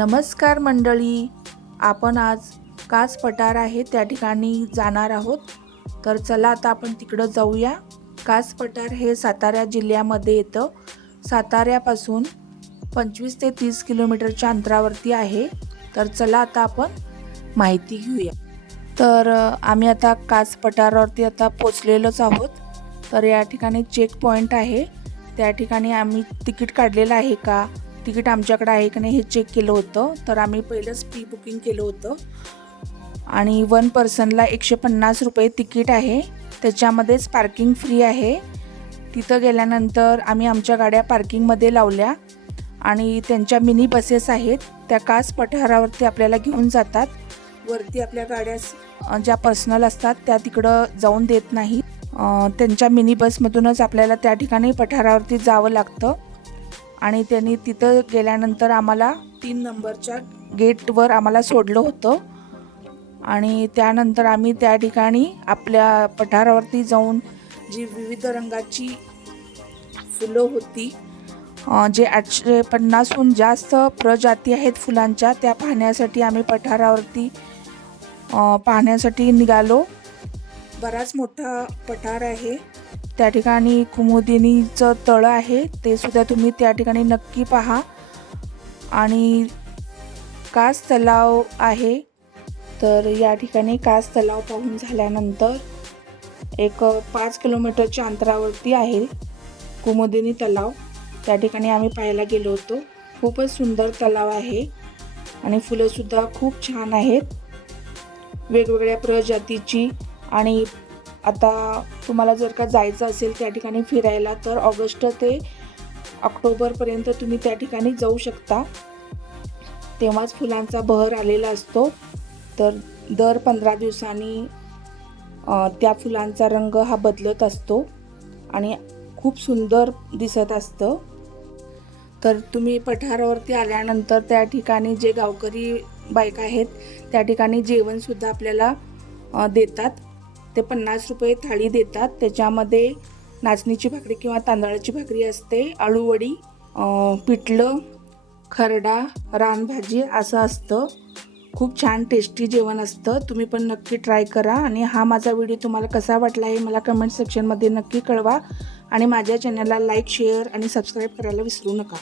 नमस्कार मंडळी, आपण आज कास पठार आहे त्या ठिकाणी जाणार आहोत। तर चला आता आपण तिकडे जाऊया। कास पठार हे सातारा जिल्ह्यामध्ये येतं। साताऱ्यापासून 25 ते 30 किलोमीटरच्या अंतरावरती आहे। तर चला आता आपण माहिती घेऊया। तर आम्ही आता कास पठारावरती आता पोचलेलोच आहोत। तर या ठिकाणी चेक पॉइंट आहे, त्या ठिकाणी आम्ही तिकीट काढलेलं आहे का, तिकीट आमच्याकडे आहे की नाही हे चेक केलं होतं। तर आम्ही पहिलंच प्री बुकिंग केलं होतं आणि वन पर्सनला 150 रुपये तिकीट आहे, त्याच्यामध्येच पार्किंग फ्री आहे। तिथं गेल्यानंतर आम्ही आमच्या गाड्या पार्किंगमध्ये लावल्या आणि त्यांच्या मिनी बसेस आहेत, त्या कास पठारावरती आपल्याला घेऊन जातात। वरती आपल्या गाड्या ज्या पर्सनल असतात त्या तिकडं जाऊन देत नाही, त्यांच्या मिनी बसमधूनच आपल्याला त्या ठिकाणी पठारावरती जावं लागतं। आणि त्यांनी तिथं गेल्यानंतर आम्हाला 3 नंबरच्या गेटवर आम्हाला सोडलं होतं आणि त्यानंतर आम्ही त्या ठिकाणी आपल्या पठारावरती जाऊन जी विविध रंगाची फुलं होती, जे 850हून जास्त प्रजाती आहेत फुलांच्या, त्या पाहण्यासाठी आम्ही पठारावरती पाहण्यासाठी निघालो। बराच मोठा पठार आहे, त्या ठिकाणी कुमुदिनीचं तळ आहे, ते सुद्धा तुम्ही त्या ठिकाणी नक्की पहा। आणि कास तलाव आहे, तर या ठिकाणी कास तलाव पाहून झाल्यानंतर एक 5 किलोमीटरच्या अंतरावरती आहे कुमुदिनी तलाव, त्या ठिकाणी आम्ही पाहायला गेलो होतो। खूपच सुंदर तलाव आहे आणि फुलंसुद्धा खूप छान आहेत, वेगवेगळ्या प्रजातीची। आणि आता तुम्हाला जर का जायचं असेल त्या ठिकाणी फिरायला, तर ऑगस्ट ते ऑक्टोबरपर्यंत तुम्ही त्या ठिकाणी जाऊ शकता, तेव्हाच फुलांचा बहर आलेला असतो। तर दर 15 दिवसांनी त्या फुलांचा रंग हा बदलत असतो आणि खूप सुंदर दिसत असतं। तर तुम्ही पठारावरती आल्यानंतर त्या ठिकाणी जे गावकरी बायका आहेत त्या ठिकाणी जेवणसुद्धा आपल्याला देतात, ते 50 रुपये थाळी देतात। त्याच्यामध्ये नाचणीची भाकरी किंवा तांदळाची भाकरी असते, अळूवडी, पिठलं, खरडा, रानभाजी असं असतं। खूप छान टेस्टी जेवण असतं, तुम्ही पण नक्की ट्राय करा। आणि हा माझा व्हिडिओ तुम्हाला कसा वाटला हे मला कमेंट सेक्शनमध्ये नक्की कळवा आणि माझ्या चॅनलला लाईक, शेअर आणि सबस्क्राईब करायला विसरू नका।